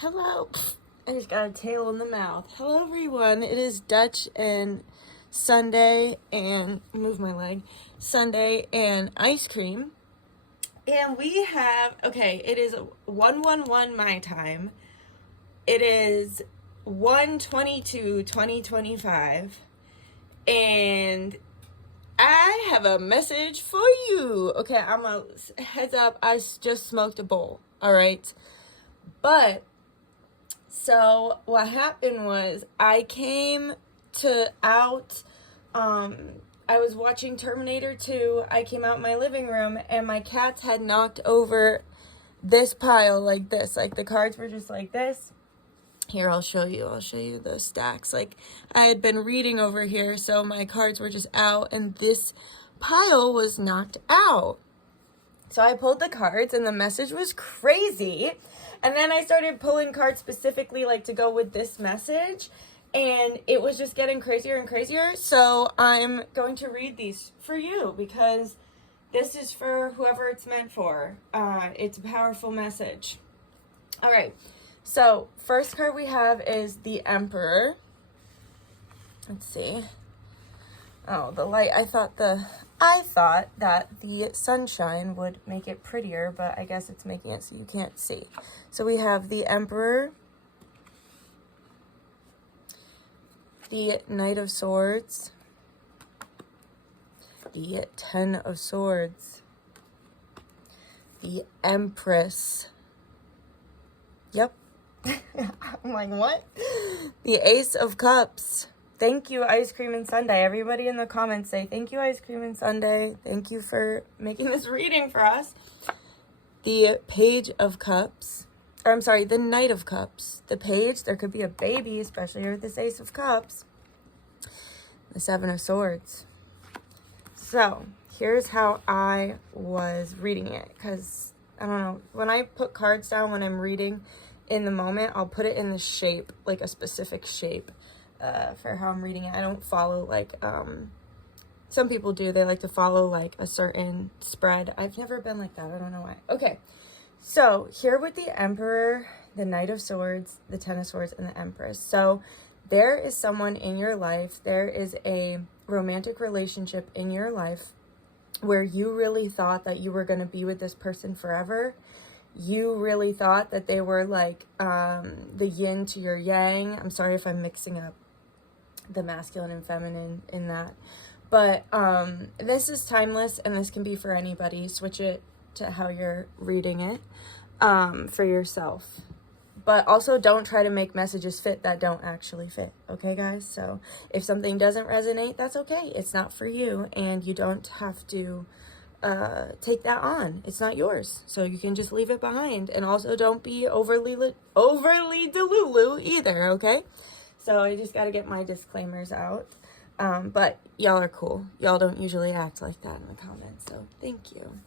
Hello. I just got a tail in the mouth. Hello, everyone. It is Dutch and Sunday and move my leg. Sunday and ice cream. And we have, okay, it is 1:11 my time. It is 1/22/2025. And I have a message for you. Okay, I'm a heads up. I just smoked a bowl. All right. But so what happened was I came to out, I was watching Terminator 2. I came out my living room and my cats had knocked over this pile like this. Like the cards were just like this. Here, I'll show you the stacks. Like I had been reading over here, so my cards were just out and this pile was knocked out. So I pulled the cards and the message was crazy. And then I started pulling cards specifically like to go with this message. And it was just getting crazier and crazier. So I'm going to read these for you because this is for whoever it's meant for. It's a powerful message. All right. So first card we have is the Emperor. Let's see. Oh, the light. I thought that the sunshine would make it prettier, but I guess it's making it so you can't see. So we have the Emperor, the Knight of Swords, the Ten of Swords, the Empress. Yep. I'm like, what? The Ace of Cups. Thank you, Ice Cream and Sunday. Everybody in the comments say, thank you, Ice Cream and Sunday. Thank you for making this reading for us. The Page of Cups. Or I'm sorry, the Knight of Cups. The Page, there could be a baby, especially with this Ace of Cups. The Seven of Swords. So, here's how I was reading it. Because, I don't know, when I put cards down when I'm reading in the moment, I'll put it in the shape, like a specific shape. For how I'm reading it. I don't follow like some people do. They like to follow like a certain spread. I've never been like that. I don't know why. Okay, so here with the Emperor, the Knight of Swords, the Ten of Swords, and the Empress. So there is someone in your life, there is a romantic relationship in your life where you really thought that you were going to be with this person forever. You really thought that they were like the yin to your yang. I'm sorry if I'm mixing up the masculine and feminine in that. But this is timeless and this can be for anybody. Switch it to how you're reading it for yourself. But also don't try to make messages fit that don't actually fit. Okay, guys? So if something doesn't resonate, that's okay. It's not for you and you don't have to take that on. It's not yours, so you can just leave it behind. And also don't be overly delulu either, okay? So I just got to get my disclaimers out. But y'all are cool. Y'all don't usually act like that in the comments, so thank you.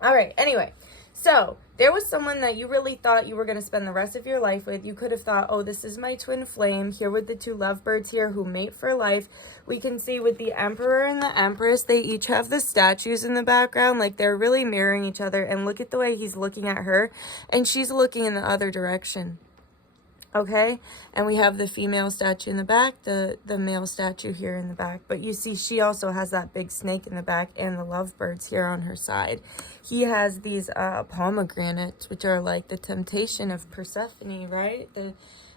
All right, anyway, so there was someone that you really thought you were going to spend the rest of your life with. You could have thought, oh, this is my twin flame here with the two lovebirds here who mate for life. We can see with the Emperor and the Empress, they each have the statues in the background. Like they're really mirroring each other. And look at the way he's looking at her and she's looking in the other direction. Okay, and we have the female statue in the back, the male statue here in the back. But you see she also has that big snake in the back and the lovebirds here on her side. He has these pomegranates, which are like the temptation of Persephone, right?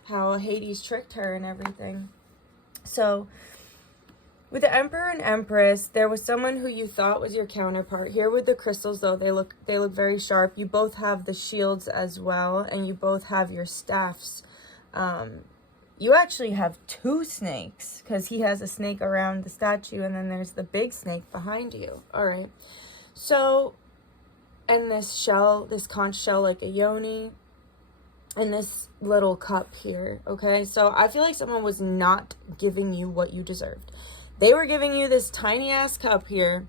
How Hades tricked her and everything. So with the Emperor and Empress, there was someone who you thought was your counterpart. Here with the crystals, though, they look very sharp. You both have the shields as well, and you both have your staffs. You actually have two snakes because he has a snake around the statue and then there's the big snake behind you. All right. So, and this shell, this conch shell like a yoni and this little cup here. Okay. So I feel like someone was not giving you what you deserved. They were giving you this tiny ass cup here.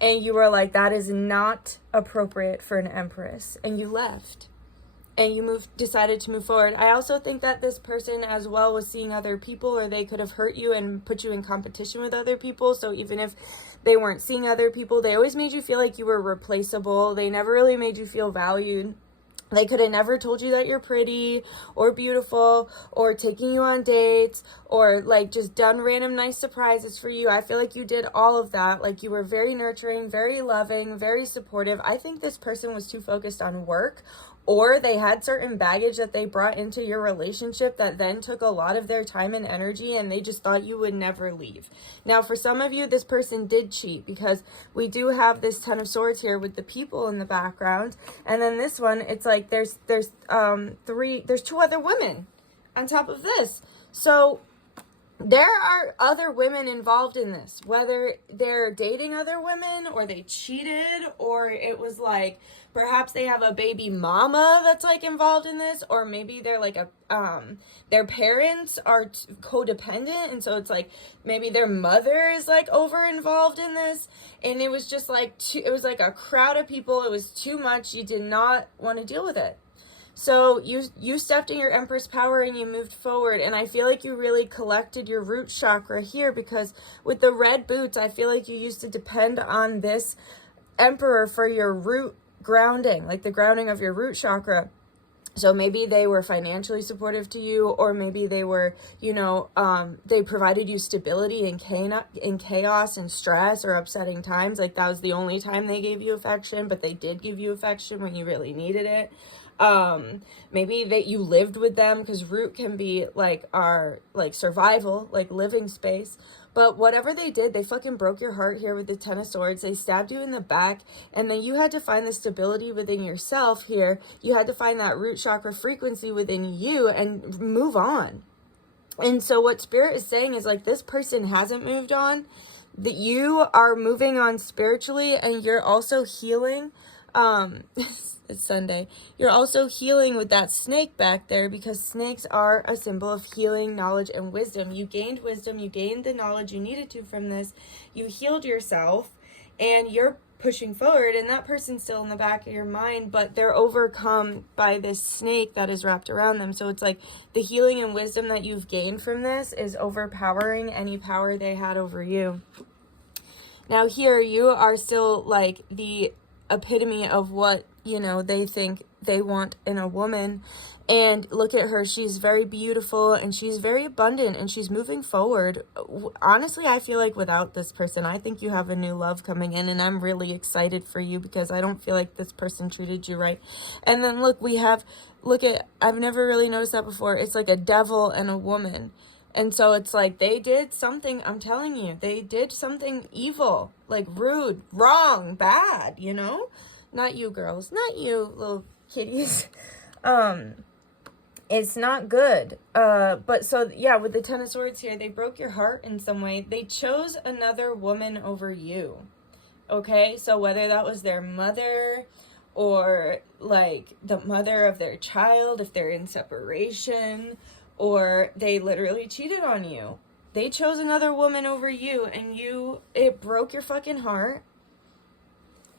And you were like, that is not appropriate for an empress. And you left. And you decided to move forward. I also think that this person as well was seeing other people, or they could have hurt you and put you in competition with other people. So even if they weren't seeing other people, they always made you feel like you were replaceable. They never really made you feel valued. They could have never told you that you're pretty or beautiful or taking you on dates or like just done random nice surprises for you. I feel like you did all of that. Like you were very nurturing, very loving, very supportive. I think this person was too focused on work, or they had certain baggage that they brought into your relationship that then took a lot of their time and energy, and they just thought you would never leave. Now, for some of you, this person did cheat, because we do have this Ten of Swords here with the people in the background. And then this one, it's like there's two other women on top of this. So there are other women involved in this, whether they're dating other women or they cheated, or it was like perhaps they have a baby mama that's like involved in this, or maybe they're like their parents are codependent, and so it's like maybe their mother is like over involved in this, and it was just like it was like a crowd of people. It was too much. You did not want to deal with it. So you stepped in your Empress power and you moved forward. And I feel like you really collected your root chakra here, because with the red boots, I feel like you used to depend on this Emperor for your root grounding, like the grounding of your root chakra. So maybe they were financially supportive to you, or maybe they were, they provided you stability in chaos and stress or upsetting times. Like that was the only time they gave you affection, but they did give you affection when you really needed it. Maybe that you lived with them, because root can be like our like survival, like living space. But whatever they did, they fucking broke your heart here with the Ten of Swords. They stabbed you in the back, and then you had to find the stability within yourself here. You had to find that root chakra frequency within you and move on. And so what Spirit is saying is like, this person hasn't moved on, that you are moving on spiritually, and you're also healing. It's Sunday. You're also healing with that snake back there, because snakes are a symbol of healing, knowledge, and wisdom. You gained wisdom. You gained the knowledge you needed to from this. You healed yourself, and you're pushing forward, and that person's still in the back of your mind, but they're overcome by this snake that is wrapped around them. So it's like the healing and wisdom that you've gained from this is overpowering any power they had over you. Now here, you are still like the epitome of what they think they want in a woman. And look at her. She's very beautiful, and she's very abundant, and she's moving forward. Honestly, I feel like without this person, I think you have a new love coming in, and I'm really excited for you, because I don't feel like this person treated you right. And then look, I've never really noticed that before. It's like a devil and a woman. And so it's like they did something, I'm telling you, they did something evil, like rude, wrong, bad, Not you girls, not you little kitties. It's not good. But so, yeah, with the Ten of Swords here, they broke your heart in some way. They chose another woman over you. Okay, so whether that was their mother or like the mother of their child, if they're in separation, or they literally cheated on you. They chose another woman over you, and it broke your fucking heart.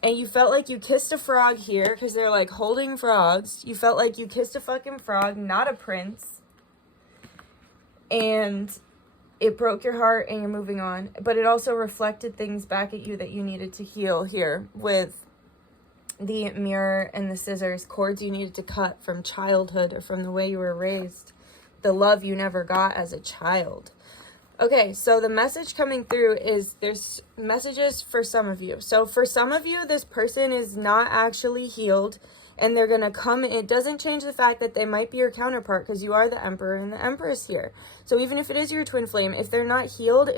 And you felt like you kissed a frog here, because they're like holding frogs. You felt like you kissed a fucking frog, not a prince. And it broke your heart, and you're moving on. But it also reflected things back at you that you needed to heal here with the mirror and the scissors, cords you needed to cut from childhood or from the way you were raised, the love you never got as a child. Okay, so the message coming through is there's messages for some of you. So for some of you, this person is not actually healed, and they're going to come. It doesn't change the fact that they might be your counterpart, because you are the Emperor and the Empress here. So even if it is your twin flame, if they're not healed,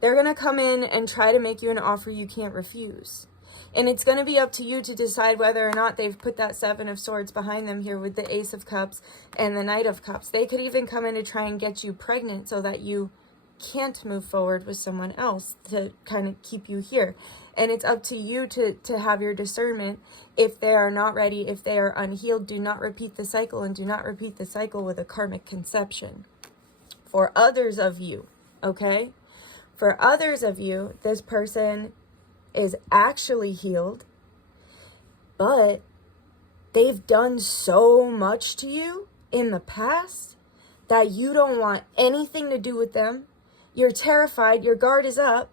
they're going to come in and try to make you an offer you can't refuse. And it's going to be up to you to decide whether or not they've put that Seven of Swords behind them here with the Ace of Cups and the Knight of Cups. They could even come in to try and get you pregnant so that you can't move forward with someone else, to kind of keep you here. And it's up to you to have your discernment. If they are not ready, if they are unhealed, do not repeat the cycle, and do not repeat the cycle with a karmic conception. For others of you, okay? For others of you, this person is actually healed, but they've done so much to you in the past that you don't want anything to do with them. You're terrified, your guard is up,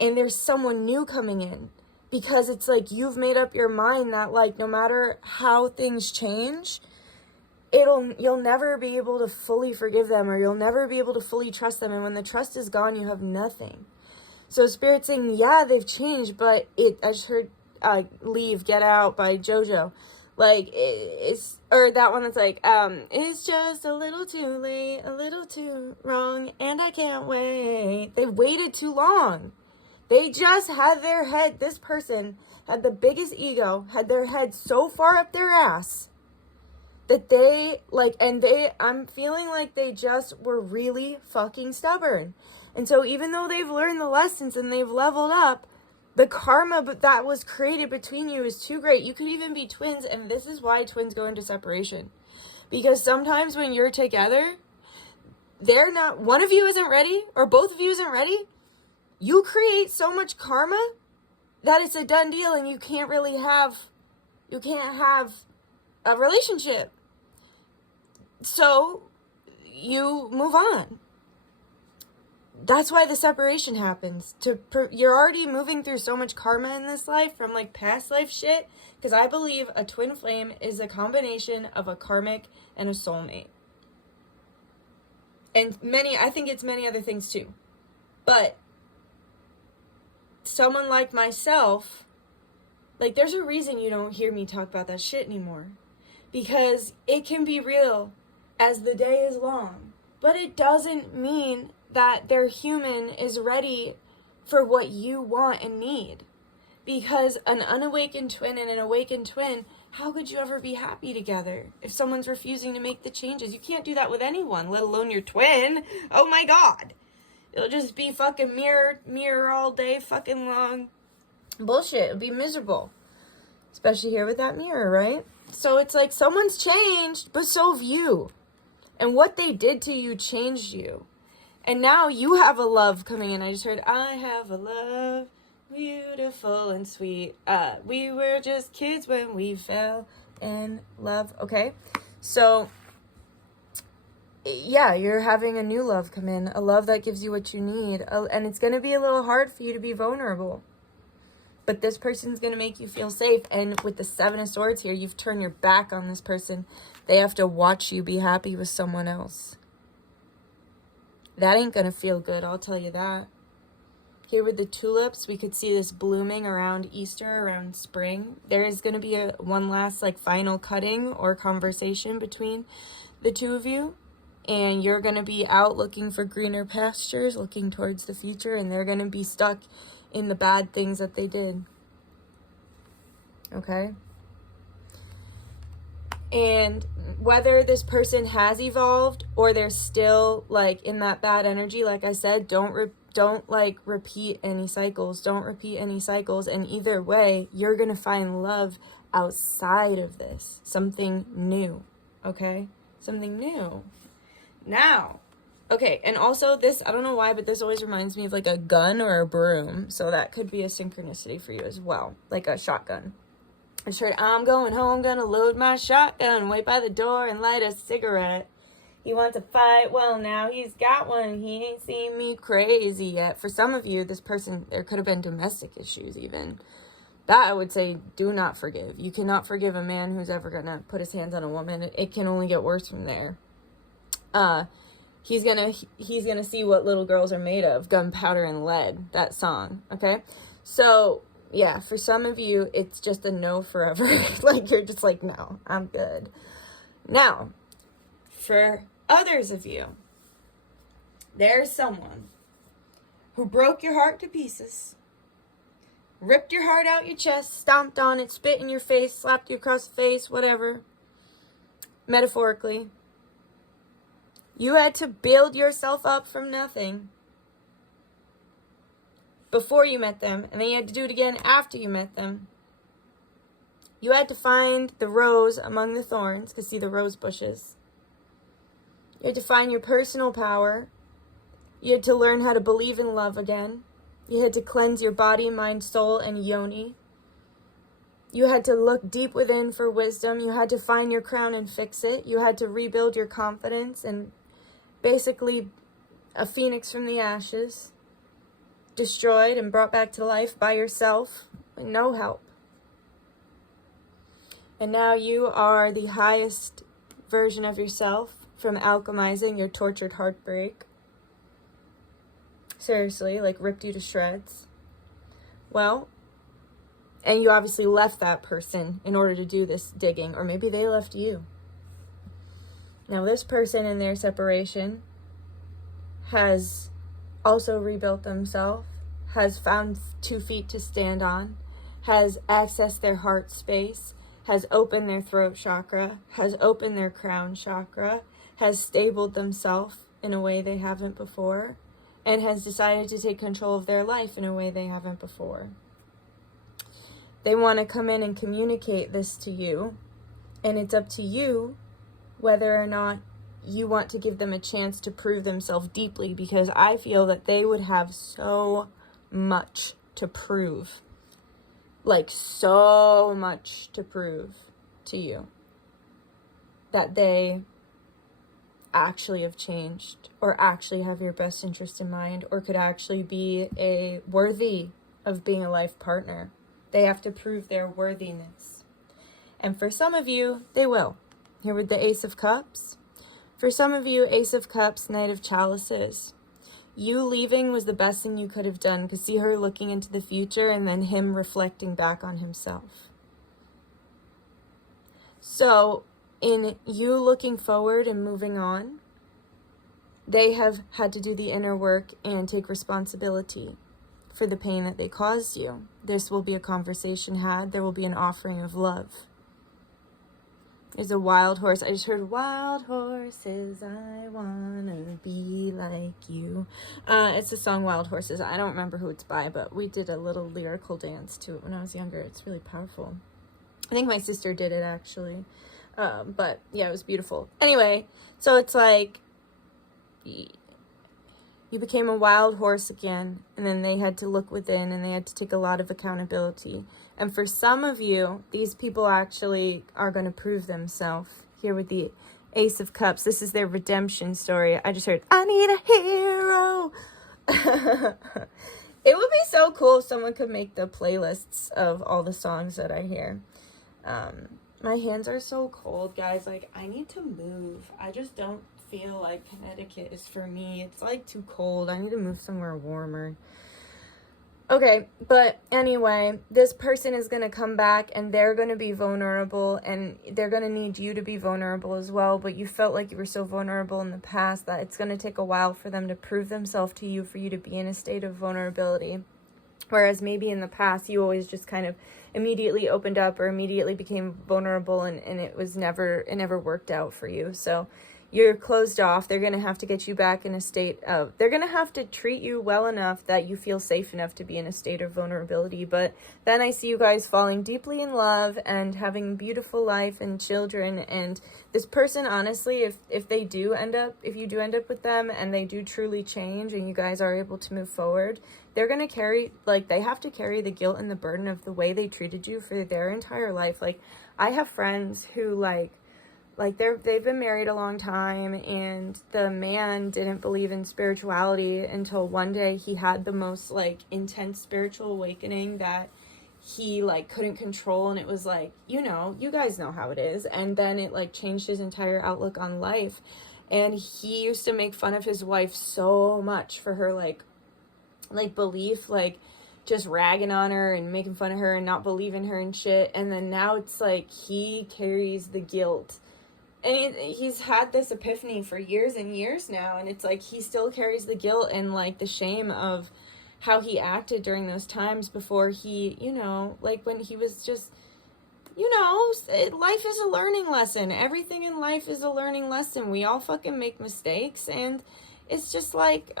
and there's someone new coming in, because it's like you've made up your mind that like no matter how things change, you'll never be able to fully forgive them, or you'll never be able to fully trust them. And when the trust is gone, you have nothing. So Spirit's saying, yeah, they've changed, but I just heard Leave, Get Out by JoJo. Like, or that one that's like, it's just a little too late, a little too wrong, and I can't wait. They waited too long. They just had their head, this person had the biggest ego, had their head so far up their ass that they, like, I'm feeling like they just were really fucking stubborn. And so even though they've learned the lessons and they've leveled up, the karma that was created between you is too great. You could even be twins, and this is why twins go into separation. Because sometimes when you're together, one of you isn't ready, or both of you isn't ready. You create so much karma that it's a done deal, and you can't have a relationship. So you move on. That's why the separation happens. You're already moving through so much karma in this life from like past life shit. Because I believe a twin flame is a combination of a karmic and a soulmate. And I think it's many other things too. But someone like myself, like there's a reason you don't hear me talk about that shit anymore. Because it can be real as the day is long. But it doesn't mean that their human is ready for what you want and need. Because an unawakened twin and an awakened twin, how could you ever be happy together if someone's refusing to make the changes? You can't do that with anyone, let alone your twin. Oh my God. It'll just be fucking mirror all day fucking long. Bullshit. It'll be miserable. Especially here with that mirror, right? So it's like someone's changed, but so have you. And what they did to you changed you. And now you have a love coming in. I just heard, I have a love, beautiful and sweet. We were just kids when we fell in love. Okay? So, yeah, you're having a new love come in. A love that gives you what you need. And it's going to be a little hard for you to be vulnerable. But this person's going to make you feel safe. And with the Seven of Swords here, you've turned your back on this person. They have to watch you be happy with someone else. That ain't going to feel good, I'll tell you that. Here with the tulips, we could see this blooming around Easter, around spring. There is going to be one last like final cutting or conversation between the two of you. And you're going to be out looking for greener pastures, looking towards the future. And they're going to be stuck in the bad things that they did. Okay? And whether this person has evolved or they're still like in that bad energy, like I said, don't like repeat any cycles. Don't repeat any cycles. And either way, you're going to find love outside of this. Something new. Okay? Something new. Now, okay, and also this, I don't know why, but this always reminds me of like a gun or a broom. So that could be a synchronicity for you as well. Like a shotgun. I just heard, I'm going home, gonna load my shotgun, wait by the door and light a cigarette. He wants to fight, well now he's got one, he ain't seen me crazy yet. For some of you, this person, there could have been domestic issues even. That I would say, do not forgive. You cannot forgive a man who's ever gonna put his hands on a woman. It can only get worse from there. He's gonna see what little girls are made of, gunpowder and lead, that song, okay? So, yeah, for some of you, it's just a no forever. Like, you're just like, no, I'm good. Now, for others of you, there's someone who broke your heart to pieces, ripped your heart out your chest, stomped on it, spit in your face, slapped you across the face, whatever, metaphorically. You had to build yourself up from nothing before you met them, and then you had to do it again after you met them. You had to find the rose among the thorns, to see the rose bushes. You had to find your personal power. You had to learn how to believe in love again. You had to cleanse your body, mind, soul, and yoni. You had to look deep within for wisdom. You had to find your crown and fix it. You had to rebuild your confidence and basically a phoenix from the ashes, destroyed and brought back to life by yourself no help. And now you are the highest version of yourself from alchemizing your tortured heartbreak. Seriously, like ripped you to shreds. Well, and you obviously left that person in order to do this digging, or maybe they left you. Now this person in their separation has also rebuilt themselves, has found 2 feet to stand on, has accessed their heart space, has opened their throat chakra, has opened their crown chakra, has stabled themselves in a way they haven't before, and has decided to take control of their life in a way they haven't before. They want to come in and communicate this to you, and it's up to you whether or not you want to give them a chance to prove themselves deeply, because I feel that they would have so much to prove. Like so much to prove to you that they actually have changed, or actually have your best interest in mind, or could actually be worthy of being a life partner. They have to prove their worthiness. And for some of you, they will. Here with the Ace of Cups. For some of you, Ace of Cups, Knight of Chalices. You leaving was the best thing you could have done, because see her looking into the future and then him reflecting back on himself. So in you looking forward and moving on, they have had to do the inner work and take responsibility for the pain that they caused you. This will be a conversation had. There will be an offering of love. There's a wild horse. I just heard wild horses, I wanna be like you. It's the song Wild Horses. I don't remember who it's by, but we did a little lyrical dance to it when I was younger. It's really powerful. I think my sister did it actually. But yeah, it was beautiful. Anyway, so it's like you became a wild horse again, and then they had to look within, and they had to take a lot of accountability. And for some of you, these people actually are going to prove themselves. Here with the Ace of Cups, this is their redemption story. I just heard, I need a hero. It would be so cool if someone could make the playlists of all the songs that I hear. My hands are so cold, guys. Like, I need to move. I just don't feel like Connecticut is for me. It's like too cold. I need to move somewhere warmer. Okay, but anyway, this person is going to come back and they're going to be vulnerable, and they're going to need you to be vulnerable as well, but you felt like you were so vulnerable in the past that it's going to take a while for them to prove themselves to you, for you to be in a state of vulnerability. Whereas maybe in the past you always just kind of immediately opened up or immediately became vulnerable, and it never worked out for you. So you're closed off. They're going to have to get you back in a state of, they're going to have to treat you well enough that you feel safe enough to be in a state of vulnerability. But then I see you guys falling deeply in love and having a beautiful life and children. And this person, honestly, if you do end up with them and they do truly change and you guys are able to move forward, they're going to carry, like, they have to carry the guilt and the burden of the way they treated you for their entire life. Like, I have friends who, like they've been married a long time, and the man didn't believe in spirituality until one day he had the most, like, intense spiritual awakening that he, like, couldn't control, and it was like, you guys know how it is, and then it, like, changed his entire outlook on life. And he used to make fun of his wife so much for her, like belief, like, just ragging on her and making fun of her and not believing her and shit. And then now it's like he carries the guilt. And he's had this epiphany for years and years now, and it's like he still carries the guilt and, like, the shame of how he acted during those times before he, like, when he was just, life is a learning lesson. Everything in life is a learning lesson. We all fucking make mistakes, and it's just like,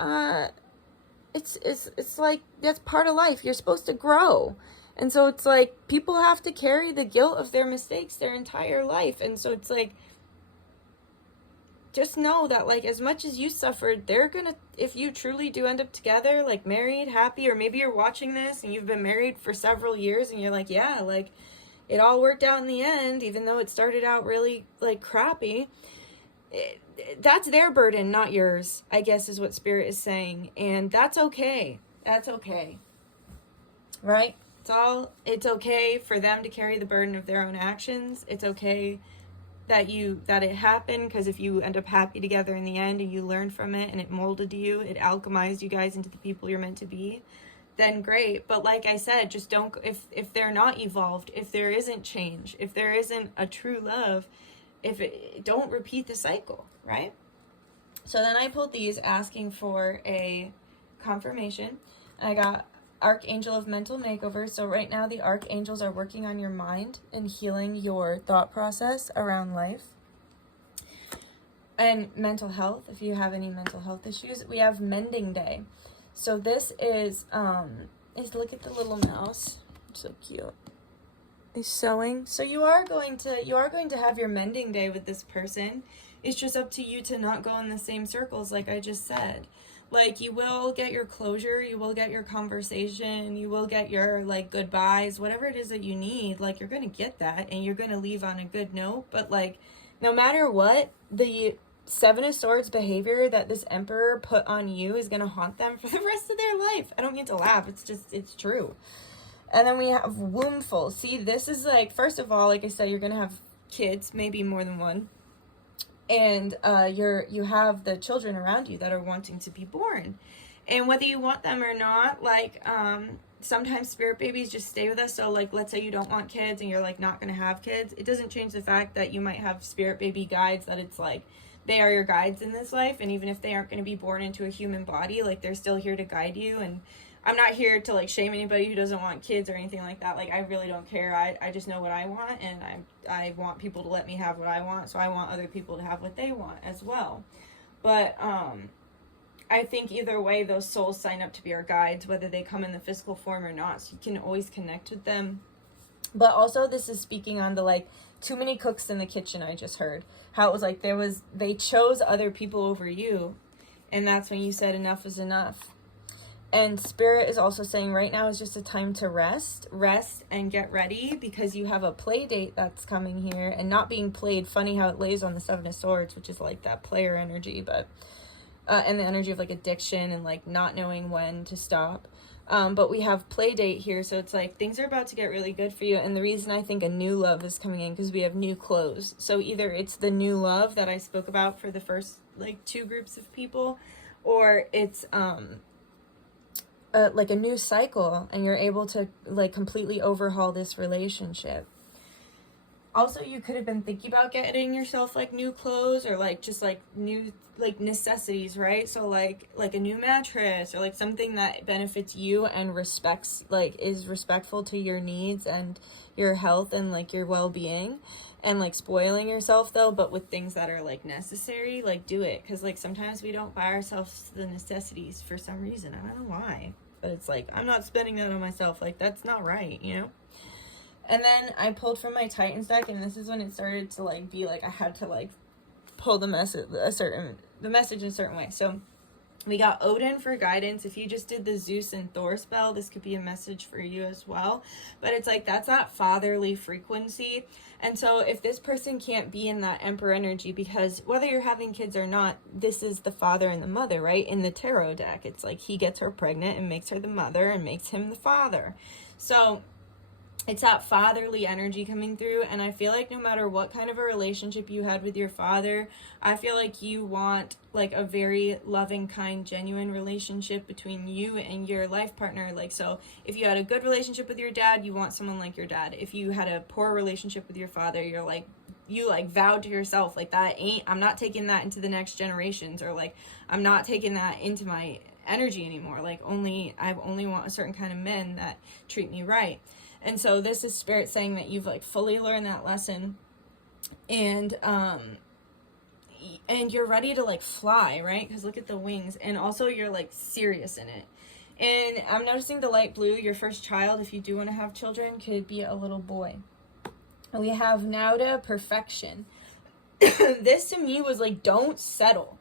it's like, that's part of life. You're supposed to grow. And so it's like, people have to carry the guilt of their mistakes their entire life. And so it's like, just know that, like, as much as you suffered, they're gonna, if you truly do end up together, like, married, happy, or maybe you're watching this and you've been married for several years and you're like, yeah, like, it all worked out in the end, even though it started out really, like, crappy. That's their burden, not yours, I guess is what Spirit is saying. And that's okay. That's okay. Right? It's okay for them to carry the burden of their own actions. It's okay that it happened, because if you end up happy together in the end and you learn from it and it molded you, it alchemized you guys into the people you're meant to be, then great. But like I said, just don't, if they're not evolved, if there isn't change, if there isn't a true love, don't repeat the cycle, right? So then I pulled these asking for a confirmation. I got Archangel of Mental Makeover. So right now the archangels are working on your mind and healing your thought process around life and mental health. If you have any mental health issues, we have Mending Day. So this is look at the little mouse, so cute. He's sewing. So you are going to have your Mending Day with this person. It's just up to you to not go in the same circles, like I just said. Like, you will get your closure, you will get your conversation, you will get your, like, goodbyes, whatever it is that you need. Like, you're going to get that, and you're going to leave on a good note. But, like, no matter what, the Seven of Swords behavior that this Emperor put on you is going to haunt them for the rest of their life. I don't mean to laugh. It's true. And then we have Wombful. See, this is, like, first of all, like I said, you're going to have kids, maybe more than one. And you have the children around you that are wanting to be born, and whether you want them or not, like sometimes spirit babies just stay with us. So like, let's say you don't want kids and you're like not gonna have kids, it doesn't change the fact that you might have spirit baby guides, that it's like they are your guides in this life, and even if they aren't going to be born into a human body, like they're still here to guide you. And I'm not here to like shame anybody who doesn't want kids or anything like that. Like, I really don't care. I just know what I want, and I want people to let me have what I want, so I want other people to have what they want as well. But I think either way, those souls sign up to be our guides, whether they come in the physical form or not, so you can always connect with them. But also, this is speaking on the like too many cooks in the kitchen. I just heard how it was like they chose other people over you, and that's when you said enough is enough. And Spirit is also saying right now is just a time to rest and get ready, because you have a play date that's coming here and not being played. Funny how it lays on the Seven of Swords, which is like that player energy, but and the energy of like addiction and like not knowing when to stop. But we have play date here, so it's like things are about to get really good for you. And the reason I think a new love is coming in, because we have new clothes. So either it's the new love that I spoke about for the first like two groups of people, or it's like a new cycle, and you're able to like completely overhaul this relationship. Also, you could have been thinking about getting yourself like new clothes, or like just like new like necessities, right? So like a new mattress, or like something that benefits you and is respectful to your needs and your health and like your well-being. And like spoiling yourself though, but with things that are like necessary, like do it. Because like sometimes we don't buy ourselves the necessities for some reason. I don't know why, but it's like, I'm not spending that on myself. Like, that's not right, you know? And then I pulled from my Titans deck, and this is when it started to like be like I had to like pull the message in a certain way. So we got Odin for guidance. If you just did the Zeus and Thor spell, this could be a message for you as well. But it's like, that's that fatherly frequency. And so if this person can't be in that Emperor energy, because whether you're having kids or not, this is the father and the mother, right? In the tarot deck, it's like he gets her pregnant and makes her the mother and makes him the father. So it's that fatherly energy coming through, and I feel like no matter what kind of a relationship you had with your father, I feel like you want like a very loving, kind, genuine relationship between you and your life partner. Like, so if you had a good relationship with your dad, you want someone like your dad. If you had a poor relationship with your father, you vowed to yourself, like, I'm not taking that into the next generations, or like, I'm not taking that into my energy anymore. Like, I only want a certain kind of men that treat me right. And so this is Spirit saying that you've like fully learned that lesson, and you're ready to like fly, right? Because look at the wings, and also you're like serious in it. And I'm noticing the light blue, your first child, if you do want to have children, could be a little boy. And we have Nauda, perfection. This to me was like, don't settle.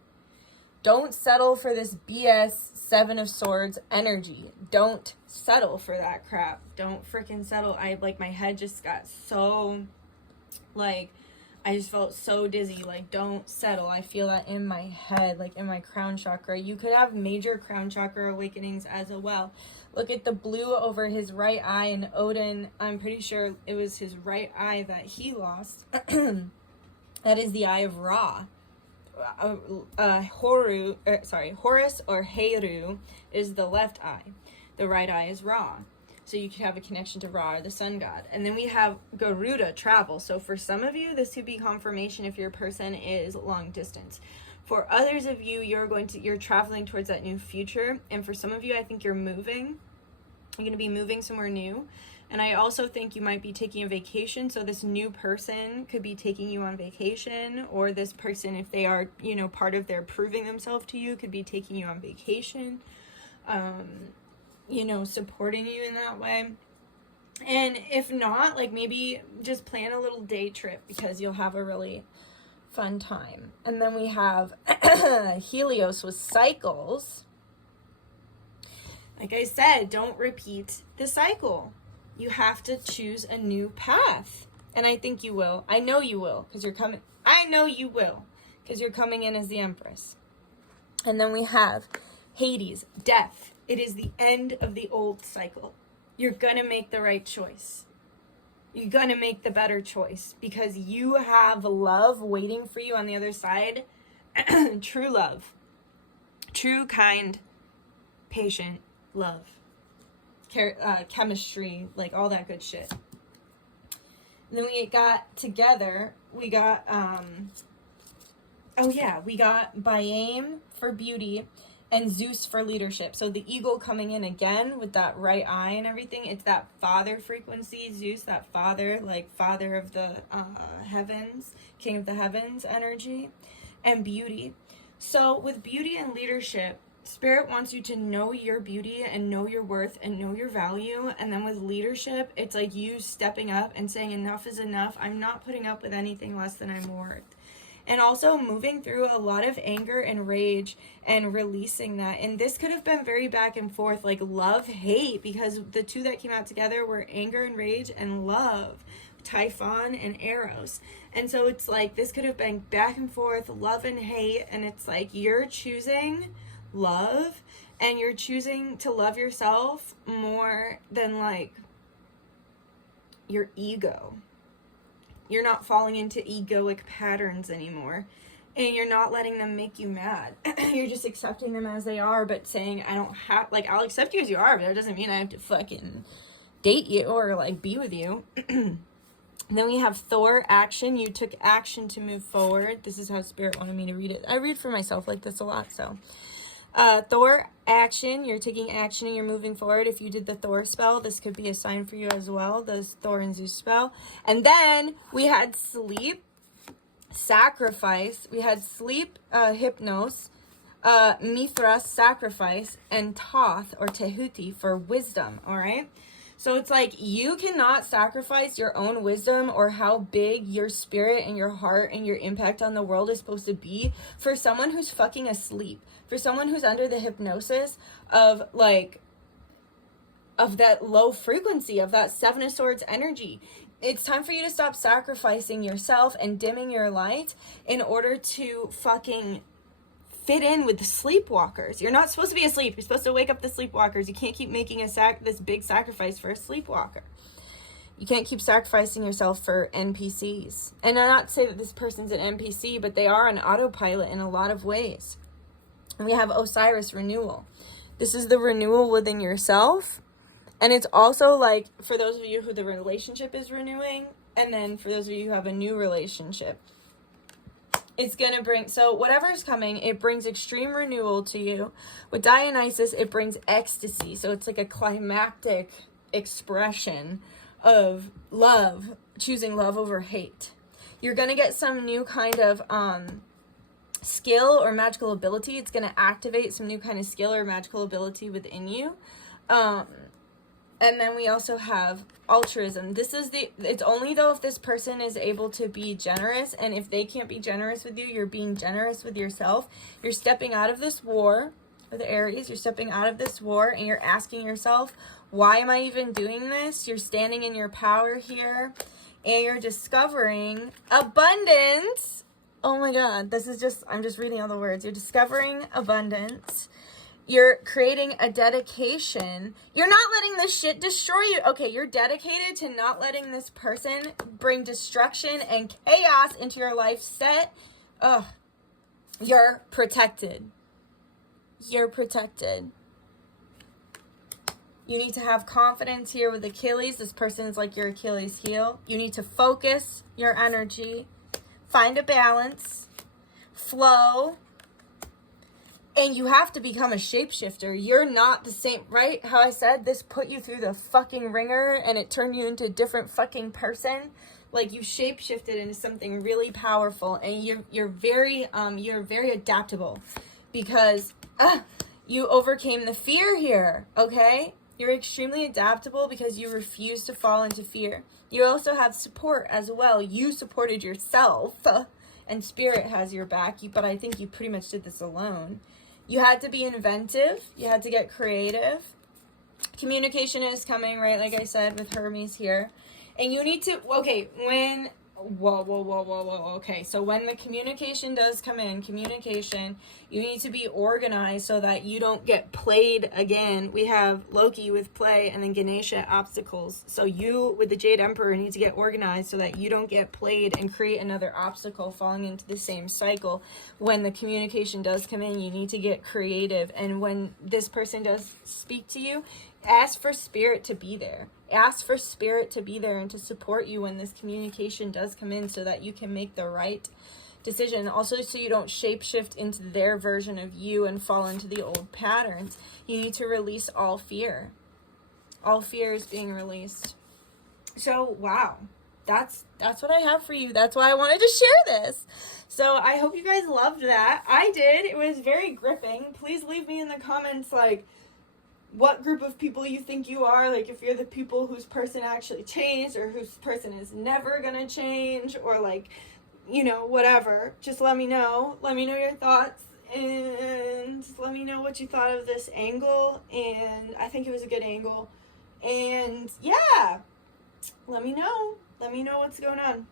Don't settle for this BS Seven of Swords energy. Don't settle for that crap. Don't freaking settle. My head just got so, like, I just felt so dizzy. Like, don't settle. I feel that in my head, like in my crown chakra. You could have major crown chakra awakenings as well. Look at the blue over his right eye, and Odin, I'm pretty sure it was his right eye that he lost. That is the eye of Ra. Horus or Heru is the left eye. The right eye is Ra. So you could have a connection to Ra, or the sun god. And then we have Garuda, travel. So for some of you, this could be confirmation if your person is long distance. For others of you, you're traveling towards that new future. And for some of you, I think you're moving. You're going to be moving somewhere new. And I also think you might be taking a vacation. So this new person could be taking you on vacation, or this person, if they are, you know, part of their proving themselves to you, could be taking you on vacation, you know, supporting you in that way. And if not, like, maybe just plan a little day trip, because you'll have a really fun time. And then we have Helios with cycles. Like I said, don't repeat the cycle. You have to choose a new path. And I think you will. I know you will, because you're coming. I know you will, because you're coming in as the Empress. And then we have Hades, death. It is the end of the old cycle. You're going to make the right choice. You're going to make the better choice, because you have love waiting for you on the other side. True love. True, kind, patient love. Chemistry, like all that good shit. And then we got together, we got, we got Biame for beauty and Zeus for leadership. So the eagle coming in again with that right eye and everything. It's that father frequency, Zeus, that father, like father of the heavens, king of the heavens energy, and beauty. So with beauty and leadership, Spirit wants you to know your beauty and know your worth and know your value. And then with leadership, it's like you stepping up and saying enough is enough. I'm not putting up with anything less than I'm worth. And also moving through a lot of anger and rage and releasing that. And this could have been very back and forth, like love, hate, because the two that came out together were anger and rage and love, Typhon and Eros. And so it's like this could have been back and forth, love and hate. And it's like you're choosing love, and you're choosing to love yourself more than like your ego. You're not falling into egoic patterns anymore, and you're not letting them make you mad. You're just accepting them as they are, but saying, I don't have, like, I'll accept you as you are, but that doesn't mean I have to fucking date you or like be with you. Then we have Thor, action. You took action to move forward. This is how Spirit wanted me to read it. I read for myself like this a lot, so Thor, action. You're taking action and you're moving forward. If you did the Thor spell, this could be a sign for you as well, the Thor and Zeus spell. And then we had sleep, sacrifice. We had sleep, hypnos, Mithras, sacrifice, and Thoth or Tehuti for wisdom, all right? So it's like you cannot sacrifice your own wisdom or how big your spirit and your heart and your impact on the world is supposed to be for someone who's fucking asleep, for someone who's under the hypnosis of like, of that low frequency, of that Seven of Swords energy. It's time for you to stop sacrificing yourself and dimming your light in order to fucking fit in with the sleepwalkers. You're not supposed to be asleep. You're supposed to wake up the sleepwalkers. You can't keep making this big sacrifice for a sleepwalker. You can't keep sacrificing yourself for NPCs. And I'm not to say that this person's an NPC, but they are an autopilot in a lot of ways. And we have Osiris, renewal. This is the renewal within yourself. And it's also like, for those of you who the relationship is renewing, and then for those of you who have a new relationship, it's going to bring, so whatever's coming, it brings extreme renewal to you. With Dionysus, it brings ecstasy. So it's like a climactic expression of love, choosing love over hate. You're going to get some new kind of skill or magical ability. It's going to activate some new kind of skill or magical ability within you. And then we also have altruism. This is it's only though if this person is able to be generous, and if they can't be generous with you, you're being generous with yourself. You're stepping out of this war, for the Aries, you're stepping out of this war and you're asking yourself, why am I even doing this? You're standing in your power here and you're discovering abundance. Oh my God, this is just, I'm just reading all the words. You're discovering abundance. You're creating a dedication. You're not letting this shit destroy you. Okay, you're dedicated to not letting this person bring destruction and chaos into your life set. Ugh. You're protected. You're protected. You need to have confidence here with Achilles. This person is like your Achilles heel. You need to focus your energy. Find a balance. Flow. And you have to become a shapeshifter. You're not the same, right? How I said this put you through the fucking ringer and it turned you into a different fucking person. Like you shapeshifted into something really powerful, and you're very adaptable because you overcame the fear here. Okay, you're extremely adaptable because you refuse to fall into fear. You also have support as well. You supported yourself, and spirit has your back. But I think you pretty much did this alone. You had to be inventive. You had to get creative. Communication is coming, right? Like I said, with Hermes here. And you need to, okay, when, okay, so when the communication does come in, you need to be organized so that you don't get played again. We have Loki with play and then Ganesha obstacles. So you, with the Jade Emperor, need to get organized so that you don't get played and create another obstacle falling into the same cycle. When the communication does come in, you need to get creative. And when this person does speak to you, ask for spirit to be there. Ask for spirit to be there and to support you when this communication does come in so that you can make the right decision. Also, so you don't shapeshift into their version of you and fall into the old patterns. You need to release all fear. All fear is being released. So, wow. That's what I have for you. That's why I wanted to share this. So I hope you guys loved that. I did. It was very gripping. Please leave me in the comments, like, what group of people you think you are, like if you're the people whose person actually changed or whose person is never gonna change, or like, you know, whatever. Just let me know. Let me know your thoughts, and let me know what you thought of this angle. And I think it was a good angle. And yeah, let me know. Let me know what's going on.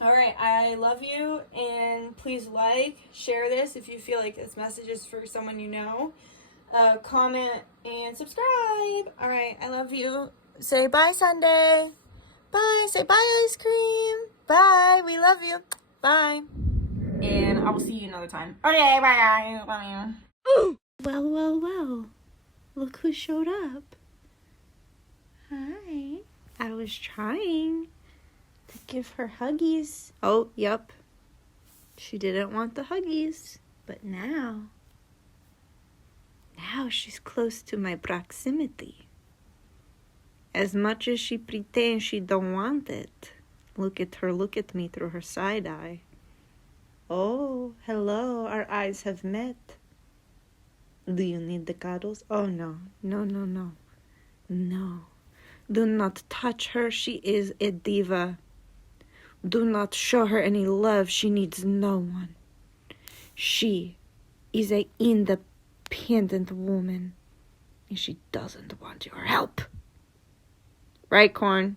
All right, I love you, and please like, share this if you feel like this message is for someone you know. Comment and subscribe. All right, I love you. Say bye, Sunday. Bye. Say bye, ice cream. Bye. We love you. Bye. And I will see you another time. Okay, bye. Bye. Well. Look who showed up. Hi. I was trying to give her huggies. Oh, yep. She didn't want the huggies. But now she's close to my proximity. As much as she pretends she don't want it. Look at her, look at me through her side eye. Oh, hello, our eyes have met. Do you need the cuddles? Oh, no. No. Do not touch her, she is a diva. Do not show her any love, she needs no one. She is an independent woman, and she doesn't want your help. Right, Corn?